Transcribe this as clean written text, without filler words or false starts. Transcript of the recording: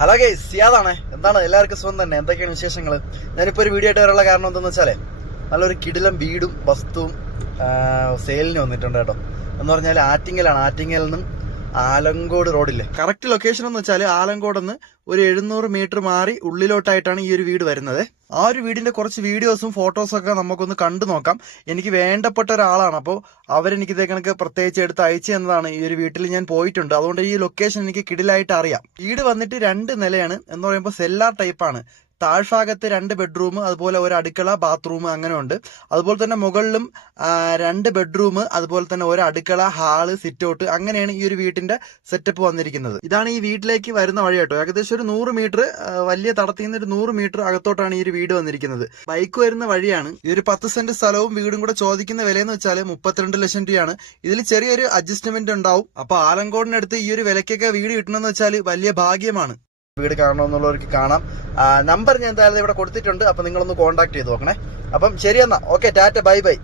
Hello guys, സിയാദാണ്. എന്താണ് എല്ലാവർക്കും സുഖം തന്നെ? എന്തൊക്കെയാണ് വിശേഷങ്ങൾ? ഞാനിപ്പോൾ ഒരു വീഡിയോ ആയിട്ട് വരാനുള്ള കാരണം എന്താണെന്ന് വെച്ചാൽ നല്ലൊരു കിടിലം വീടും വസ്തുവും സെയിലിന് വന്നിട്ടുണ്ട് കേട്ടോ. എന്ന് പറഞ്ഞാൽ ആറ്റിങ്ങലിൽ നിന്നും ആലങ്കോട് റോഡില്ലേ, കറക്റ്റ് ലൊക്കേഷൻ എന്ന് വെച്ചാൽ ആലങ്കോട് നിന്ന് ഒരു 700 മീറ്റർ മാറി ഉള്ളിലോട്ടായിട്ടാണ് ഈ ഒരു വീട് വരുന്നത്. ആ ഒരു വീടിന്റെ കുറച്ച് വീഡിയോസും ഫോട്ടോസും ഒക്കെ നമുക്കൊന്ന് കണ്ടു നോക്കാം. എനിക്ക് വേണ്ടപ്പെട്ട ഒരാളാണ്, അപ്പോൾ അവരെനിക്ക് ഇതേ കണക്ക് പ്രത്യേകിച്ച് എടുത്ത് അയച്ചു തന്നതാണ്. ഈ ഒരു വീട്ടിൽ ഞാൻ പോയിട്ടുണ്ട്, അതുകൊണ്ട് ഈ ലൊക്കേഷൻ എനിക്ക് കിടിലായിട്ട് അറിയാം. വീട് വന്നിട്ട് 2 നിലയാണ് എന്ന് പറയുമ്പോൾ സെല്ലാർ ടൈപ്പാണ്. താഴ്ഭാഗത്ത് 2 ബെഡ്റൂം, അതുപോലെ ഒരു അടുക്കള, ബാത്റൂം അങ്ങനെ ഉണ്ട്. അതുപോലെ തന്നെ മുകളിലും 2 ബെഡ്റൂം, അതുപോലെ തന്നെ ഒരു അടുക്കള, ഹാള്, സിറ്റ് ഔട്ട്, അങ്ങനെയാണ് ഈ ഒരു വീട്ടിന്റെ സെറ്റപ്പ് വന്നിരിക്കുന്നത്. ഇതാണ് ഈ വീട്ടിലേക്ക് വരുന്ന വഴി കേട്ടോ. ഏകദേശം ഒരു 100 മീറ്റർ, വലിയ തടത്തിൽ നിന്ന് ഒരു 100 മീറ്റർ അകത്തോട്ടാണ് ഈ ഒരു വീട് വന്നിരിക്കുന്നത്. ബൈക്ക് വരുന്ന വഴിയാണ്. ഈ ഒരു 10 സെന്റ് സ്ഥലവും വീടും കൂടെ ചോദിക്കുന്ന വിലയെന്ന് വെച്ചാൽ 32 ലക്ഷം രൂപയാണ്. ഇതിൽ ചെറിയൊരു അഡ്ജസ്റ്റ്മെന്റ് ഉണ്ടാവും. അപ്പൊ ആലങ്കോടിനടുത്ത് ഈ ഒരു വിലക്കൊക്കെ വീട് കിട്ടണമെന്ന് വെച്ചാൽ വലിയ ഭാഗ്യമാണ്. വീട് കാണണമെന്നുള്ളവർക്ക് കാണാം. നമ്പർ ഞാൻ എന്തായാലും ഇവിടെ കൊടുത്തിട്ടുണ്ട്, അപ്പൊ നിങ്ങളൊന്ന് കോൺടാക്ട് ചെയ്ത് നോക്കണേ. അപ്പം ശരി എന്നാ, ഓക്കെ, ടാറ്റ, ബൈ ബൈ.